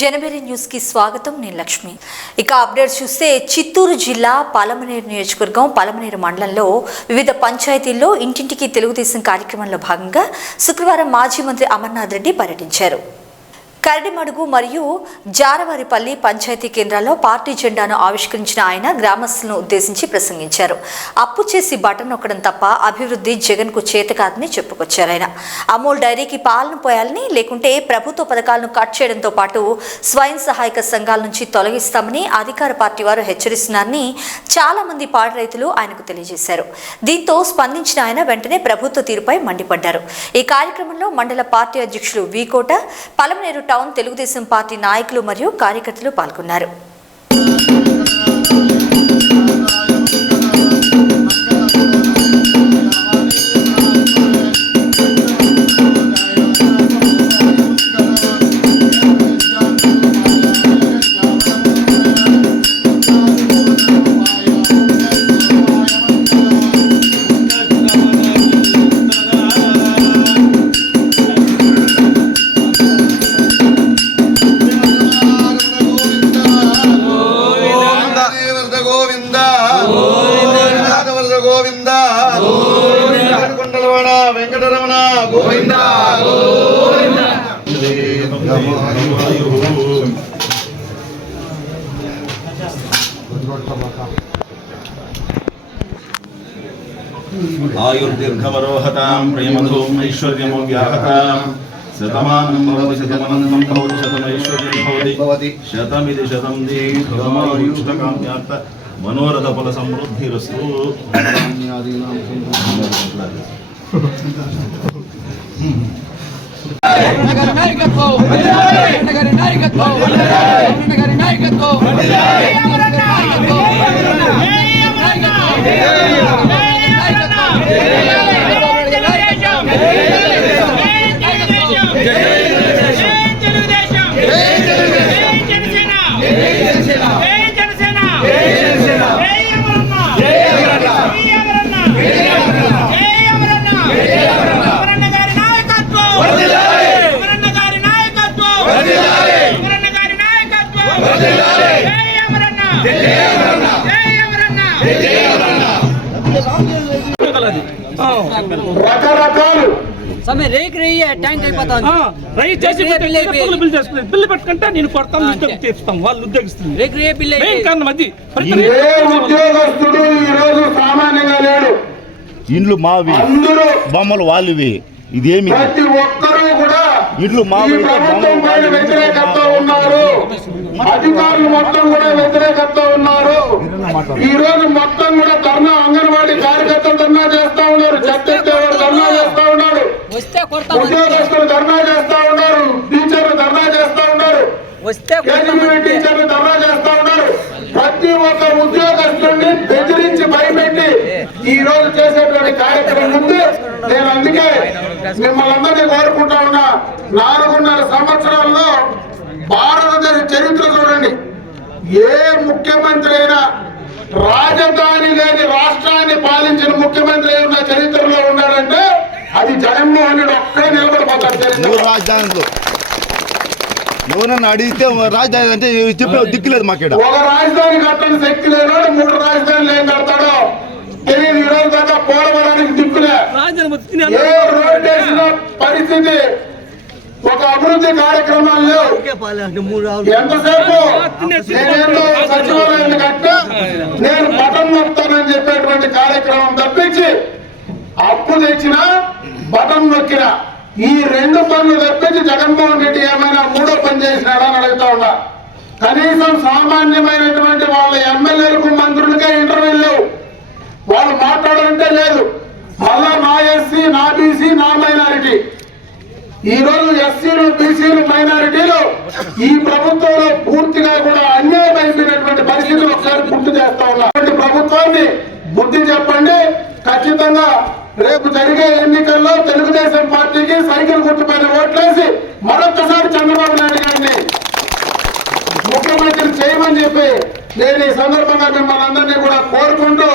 జనవరి న్యూస్కి స్వాగతం నేను లక్ష్మి. ఇక అప్డేట్స్ చూస్తే చిత్తూరు జిల్లా పాలమనేరు నియోజకవర్గం పాలమనేరు మండలంలో వివిధ పంచాయతీల్లో ఇంటింటికి తెలుగుదేశం కార్యక్రమంలో భాగంగా శుక్రవారం మాజీ మంత్రి అమర్నాథ్ రెడ్డి పర్యటించారు. కరడిమడుగు మరియు జారవారిపల్లి పంచాయతీ కేంద్రాల్లో పార్టీ జెండాను ఆవిష్కరించిన ఆయన గ్రామస్తులను ఉద్దేశించి ప్రసంగించారు. అప్పు చేసి బటన్ నొక్కడం తప్ప అభివృద్ధి జగన్కు చేతకాదని చెప్పుకొచ్చారు ఆయన. అమూల్ డైరీకి పాలన పోయాలని లేకుంటే ప్రభుత్వ పథకాలను కట్ చేయడంతో పాటు స్వయం సహాయక సంఘాల నుంచి తొలగిస్తామని అధికార పార్టీ వారు హెచ్చరిస్తున్నారని చాలా మంది పాడి రైతులు ఆయనకు తెలియజేశారు. దీంతో స్పందించిన ఆయన వెంటనే ప్రభుత్వ తీరుపై మండిపడ్డారు. ఈ కార్యక్రమంలో మండల పార్టీ అధ్యక్షులు వికోట పలమనేరు టౌన్ తెలుగుదేశం పార్టీ నాయకులు మరియు కార్యకర్తలు పాల్గొన్నారు. గోవింద. వరద గోవింద కొండలవాడ వెంకటరమణ. గోవింద. ఆయుర్దీర్ఘమరోహతాం ప్రేమధూం ఐశ్వర్యము వ్యాహతాం శతమానం భవతి శతమనంతం భవతి శతమైశ్వర్యం భవతి భవతి. శతమిది శతం దీర్ఘమాయుష్టకామ్యార్థ మనోరథ ఫల సమృద్ధిరస్తు నగరి నాయకత్వం నగరి నాయకత్వం నగరి నాయకత్వం రకరకాలు. సమయ రేక్ రేయ ట్యాంక్ అయిపోతాను రైతు చేసి బిల్లు బిల్లు చేసుకునేది బిల్లు పెట్టుకుంటే నేను కొడతాను తీర్చుతాం వాళ్ళు ఉద్యోగిస్తుంది. రేక్ కారణం అది. ఉద్యోగస్తుడు రోజు సామాన్యంగా లేడు. ఇండ్లు మావి బొమ్మలు వాళ్ళవి. ఇదేమి? ప్రతి ఒక్కరూ కూడా ఇట్లు మా ఈ ప్రభుత్వం పైన వ్యతిరేకతతో ఉన్నారు. అధికారులు మొత్తం కూడా వ్యతిరేకతతో ఉన్నారు. ఈ రోజు మొత్తం కూడా ధర్నా అంగన్వాడీ కార్యకర్తలు చేస్తా ఉన్నారు. ధర్నా చేస్తా ఉద్యోగస్తులు ధర్నా చేస్తా ఉన్నారు. టీచర్లు ధర్నా చేస్తా ఉన్నారు. టీచర్లు ధర్నా చేస్తా ఉన్నారు. ప్రతి ఒక్క ఉద్యోగస్తుల్ని బెదిరించి భయపెట్టి ఈ రోజు చేసేటువంటి కార్యక్రమం ఉంది. నేను అందుకే మిమ్మల్ని అందరినీ కోరుకుంటా ఉన్నా. నాలుగున్నర సంవత్సరాల్లో భారతదేశ చరిత్ర చూడండి. ఏ ముఖ్యమంత్రి అయినా రాజధాని లేని రాష్ట్రాన్ని పాలించిన ముఖ్యమంత్రి ఉన్న చరిత్రలో ఉన్నాడంటే అది జగన్మోహన్ రెడ్డి ఒక్కడే ఎవరు రాజధానిలో ఎవరన్నా అడిగితే రాజధాని అంటే చెప్పే దిక్కులేదు మాకేడ. ఒక రాజధాని కట్టని శక్తి లేనాడు మూడు రాజధానులు ఏం కడతాడో తెలియదు. దాకా పోలవరానికి దిక్కులే. రాజధాని మొత్తం తిని ఏ రోడ్డు వేసిన పరిస్థితి ఒక అభివృద్ధి కార్యక్రమాలు లేవు. ఎంతసేపు? నేనేందో సచివాలయాన్ని కట్ట. నేను బటన్ నొక్కుతానని చెప్పేటువంటి కార్యక్రమం తప్పించి అప్పు తెచ్చిన బటన్ నొక్కిన ఈ రెండు పనులు తప్పించి జగన్మోహన్ రెడ్డి ఏమైనా మూడో పని చేసినాడా అని అడుగుతా ఉన్నా. కనీసం సామాన్యమైనటువంటి వాళ్ళ ఎమ్మెల్యేలకు మంత్రులకే ఇంటర్వ్యూ లేవు. వాళ్ళు మాట్లాడాలంటే లేదు. మళ్ళా నా ఎస్సీ నా బీసీ నా మైనారిటీ. ఈ రోజు ఎస్సీలు బీసీలు మైనారిటీలు ఈ ప్రభుత్వంలో పూర్తిగా కూడా అన్యాయం అయిపోయినటువంటి పరిస్థితులు ఒకసారి గుర్తు చేస్తా ఉన్నా. ప్రభుత్వాన్ని బుద్ధి చెప్పండి. ఖచ్చితంగా రేపు జరిగే ఎన్నికల్లో తెలుగుదేశం పార్టీకి సైకిల్ గుర్తుపైన ఓట్లేసి మరొకసారి చంద్రబాబు నాయుడు గారిని ముఖ్యమంత్రి చేయమని చెప్పి నేను ఈ సందర్భంగా మిమ్మల్ని అందరినీ కూడా కోరుకుంటూ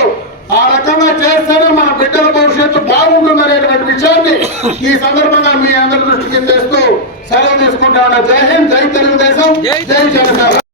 ఆ రకంగా చేస్తేనే మన బిడ్డల భవిష్యత్తు బాగుంటుందనేటువంటి విషయాన్ని ఈ సందర్భంగా మీ అందరి దృష్టికి తెస్తూ సెలవు తీసుకుంటాను. జై హింద్ జై తెలుగుదేశం జై జనసేన.